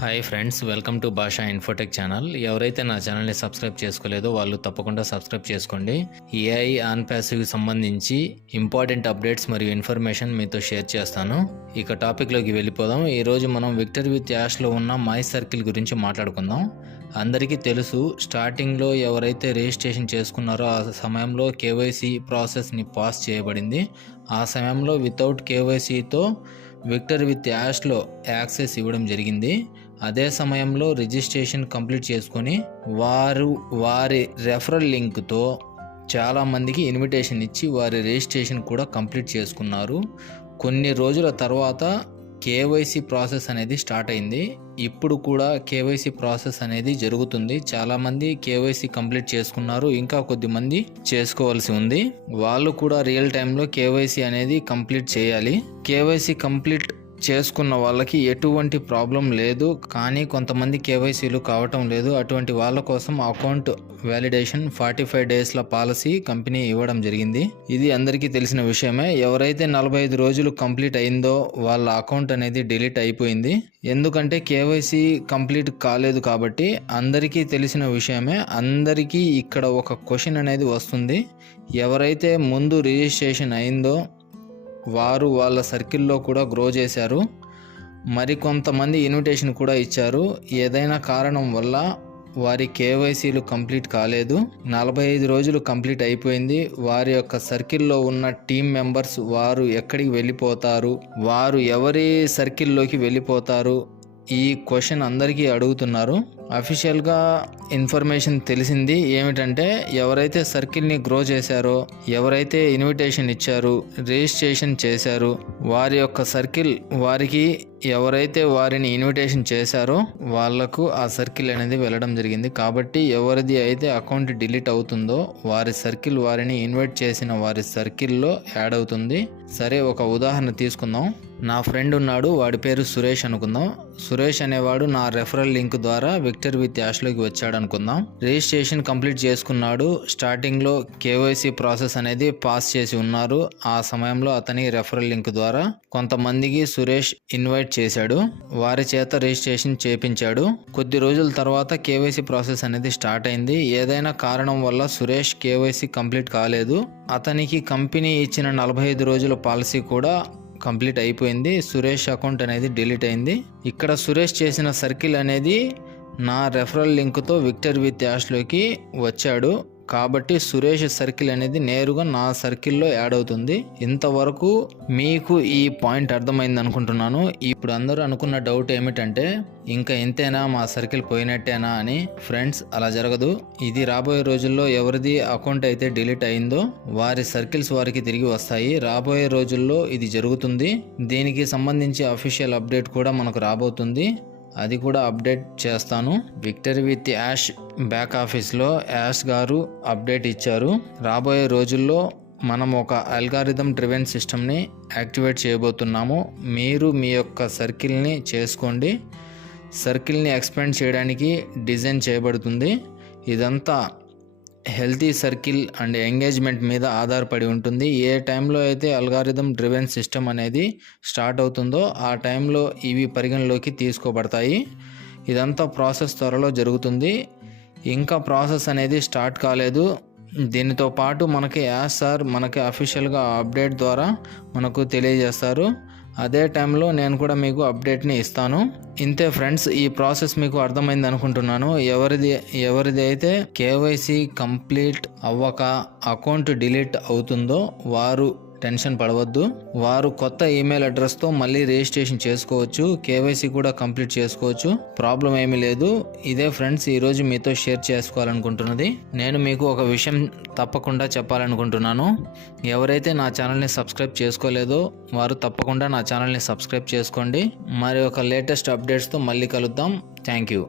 Hi friends, welcome to భాషా Infotech channel. ఎవరైతే నా ఛానల్ని సబ్స్క్రైబ్ చేసుకోలేదో వాళ్ళు తప్పకుండా సబ్స్క్రైబ్ చేసుకోండి. ఏఐ ఆన్ ప్యాసివ్కి సంబంధించి ఇంపార్టెంట్ అప్డేట్స్ మరియు ఇన్ఫర్మేషన్ మీతో షేర్ చేస్తాను. ఇక టాపిక్లోకి వెళ్ళిపోదాం. ఈరోజు మనం విక్టర్ విత్ యాష్లో ఉన్న మై సర్కిల్ గురించి మాట్లాడుకుందాం. అందరికీ తెలుసు, స్టార్టింగ్లో ఎవరైతే రిజిస్ట్రేషన్ చేసుకున్నారో ఆ సమయంలో కేవైసీ ప్రాసెస్ని పాస్ చేయబడింది. ఆ సమయంలో వితౌట్ కేవైసీతో విక్టర్ విత్ యాష్లో యాక్సెస్ ఇవ్వడం జరిగింది. అదే సమయంలో రిజిస్ట్రేషన్ కంప్లీట్ చేసుకొని వారి రెఫరల్ లింక్తో చాలామందికి ఇన్విటేషన్ ఇచ్చి వారి రిజిస్ట్రేషన్ కూడా కంప్లీట్ చేసుకున్నారు. కొన్ని రోజుల తర్వాత కేవైసీ ప్రాసెస్ అనేది స్టార్ట్ అయింది. ఇప్పుడు కూడా కేవైసీ ప్రాసెస్ అనేది జరుగుతుంది. చాలామంది కేవైసీ కంప్లీట్ చేసుకున్నారు, ఇంకా కొద్దిమంది చేసుకోవాల్సి ఉంది. వాళ్ళు కూడా రియల్ టైంలో కేవైసీ అనేది కంప్లీట్ చేయాలి. కేవైసీ కంప్లీట్ చేసుకున్న వాళ్ళకి ఎటువంటి ప్రాబ్లం లేదు, కానీ కొంతమంది కేవైసీలు కావటం లేదు. అటువంటి వాళ్ళ కోసం అకౌంట్ వ్యాలిడేషన్ 45 డేస్ల పాలసీ కంపెనీ ఇవ్వడం జరిగింది. ఇది అందరికీ తెలిసిన విషయమే. ఎవరైతే 45 రోజులు కంప్లీట్ అయిందో వాళ్ళ అకౌంట్ అనేది డిలీట్ అయిపోయింది. ఎందుకంటే కేవైసీ కంప్లీట్ కాలేదు కాబట్టి. అందరికీ తెలిసిన విషయమే. అందరికీ ఇక్కడ ఒక క్వశ్చన్ అనేది వస్తుంది. ఎవరైతే ముందు రిజిస్ట్రేషన్ అయిందో వారు వాళ్ళ సర్కిల్లో కూడా గ్రో చేశారు. మరికొంతమంది ఇన్విటేషన్ కూడా ఇచ్చారు. ఏదైనా కారణం వల్ల వారి కేవైసీలు కంప్లీట్ కాలేదు. 45 రోజులు కంప్లీట్ అయిపోయింది. వారి యొక్క సర్కిల్లో ఉన్న టీం మెంబర్స్ వారు ఎక్కడికి వెళ్ళిపోతారు, వారు ఎవరి సర్కిల్లోకి వెళ్ళిపోతారు, ఈ క్వశ్చన్ అందరికీ అడుగుతున్నారు. అఫీషియల్గా ఇన్ఫర్మేషన్ తెలిసింది ఏమిటంటే, ఎవరైతే సర్కిల్ని గ్రో చేశారో, ఎవరైతే ఇన్విటేషన్ ఇచ్చారు, రిజిస్ట్రేషన్ చేశారు, వారి యొక్క సర్కిల్ వారికి ఎవరైతే వారిని ఇన్విటేషన్ చేశారో వాళ్లకు ఆ సర్కిల్ అనేది వెళ్ళడం జరిగింది. కాబట్టి ఎవరిది అయితే అకౌంట్ డిలీట్ అవుతుందో వారి సర్కిల్ వారిని ఇన్వైట్ చేసిన వారి సర్కిల్లో యాడ్ అవుతుంది. సరే, ఒక ఉదాహరణ తీసుకుందాం. నా ఫ్రెండ్ ఉన్నాడు, వాడి పేరు సురేష్ అనుకుందాం. సురేష్ అనేవాడు నా రెఫరల్ లింక్ ద్వారా విక్టర్ విత్ యాష్లోకి వచ్చాడు అనుకుందాం. రిజిస్ట్రేషన్ కంప్లీట్ చేసుకున్నాడు. స్టార్టింగ్లో కేవైసీ ప్రాసెస్ అనేది పాస్ చేసి ఉన్నారు. ఆ సమయంలో అతని రెఫరల్ లింక్ ద్వారా కొంతమందికి సురేష్ ఇన్వైట్ చేశాడు. వారి చేత రిజిస్ట్రేషన్ చేపించాడు. కొద్ది రోజుల తర్వాత కేవైసీ ప్రాసెస్ అనేది స్టార్ట్ అయింది. ఏదైనా కారణం వల్ల సురేష్ కేవైసీ కంప్లీట్ కాలేదు. అతనికి కంపెనీ ఇచ్చిన 45 రోజుల పాలసీ కూడా కంప్లీట్ అయిపోయింది. సురేష్ అకౌంట్ అనేది డిలీట్ అయింది. ఇక్కడ సురేష్ చేసిన సర్కిల్ అనేది నా రెఫరల్ లింక్తో విక్టర్ విత్ యాష్లోకి వచ్చాడు. కాబట్టి సురేష్ సర్కిల్ అనేది నేరుగా నా సర్కిల్లో యాడ్ అవుతుంది. ఇంతవరకు మీకు ఈ పాయింట్ అర్థమైంది అనుకుంటున్నాను. ఇప్పుడు అందరూ అనుకున్న డౌట్ ఏమిటంటే, ఇంకా ఇంతేనా, మా సర్కిల్ పోయినట్టేనా అని. ఫ్రెండ్స్, అలా జరగదు. ఇది రాబోయే రోజుల్లో ఎవరిది అకౌంట్ అయితే డిలీట్ అయిందో వారి సర్కిల్స్ వారికి తిరిగి వస్తాయి. రాబోయే రోజుల్లో ఇది జరుగుతుంది. దీనికి సంబంధించి అఫీషియల్ అప్డేట్ కూడా మనకు రాబోతుంది. అది కూడా అప్డేట్ చేస్తాను. విక్టర్ విత్ యాష్ బ్యాక్ ఆఫీస్లో యాష్ గారు అప్డేట్ ఇచ్చారు. రాబోయే రోజుల్లో మనం ఒక అల్గారిథం డ్రివెన్ సిస్టమ్ని యాక్టివేట్ చేయబోతున్నాము. మీరు మీ యొక్క సర్కిల్ని చేసుకోండి. సర్కిల్ని ఎక్స్పాండ్ చేయడానికి డిజైన్ చేయబడుతుంది. ఇదంతా హెల్తీ సర్కిల్ అండ్ ఎంగేజ్మెంట్ మీద ఆధారపడి ఉంటుంది. ఏ టైంలో అయితే అల్గారిథం డ్రివెన్ సిస్టమ్ అనేది స్టార్ట్ అవుతుందో ఆ టైంలో ఇవి పరిగణలోకి తీసుకోబడతాయి. ఇదంతా ప్రాసెస్ త్వరలో జరుగుతుంది. ఇంకా ప్రాసెస్ అనేది స్టార్ట్ కాలేదు. దీనితో పాటు మనకి యాస్ సార్ మనకి అఫీషియల్గా అప్డేట్ ద్వారా మనకు తెలియజేస్తారు. అదే టైంలో నేను కూడా మీకు అప్డేట్ని ఇస్తాను. ఇంతే ఫ్రెండ్స్, ఈ ప్రాసెస్ మీకు అర్థమైంది అనుకుంటున్నాను. ఎవరిది అయితే కేవైసీ కంప్లీట్ అవ్వక అకౌంట్ డిలీట్ అవుతుందో వారు టెన్షన్ పడవద్దు. వారు కొత్త ఈమెయిల్ అడ్రస్తో మళ్ళీ రిజిస్ట్రేషన్ చేసుకోవచ్చు. కేవైసీ కూడా కంప్లీట్ చేసుకోవచ్చు. ప్రాబ్లం ఏమీ లేదు. ఇదే ఫ్రెండ్స్ ఈరోజు మీతో షేర్ చేసుకోవాలనుకుంటున్నది. నేను మీకు ఒక విషయం తప్పకుండా చెప్పాలనుకుంటున్నాను. ఎవరైతే నా ఛానల్ని సబ్స్క్రైబ్ చేసుకోలేదో వారు తప్పకుండా నా ఛానల్ని సబ్స్క్రైబ్ చేసుకోండి. మరి ఒక లేటెస్ట్ అప్డేట్స్తో మళ్ళీ కలుద్దాం. Thank you.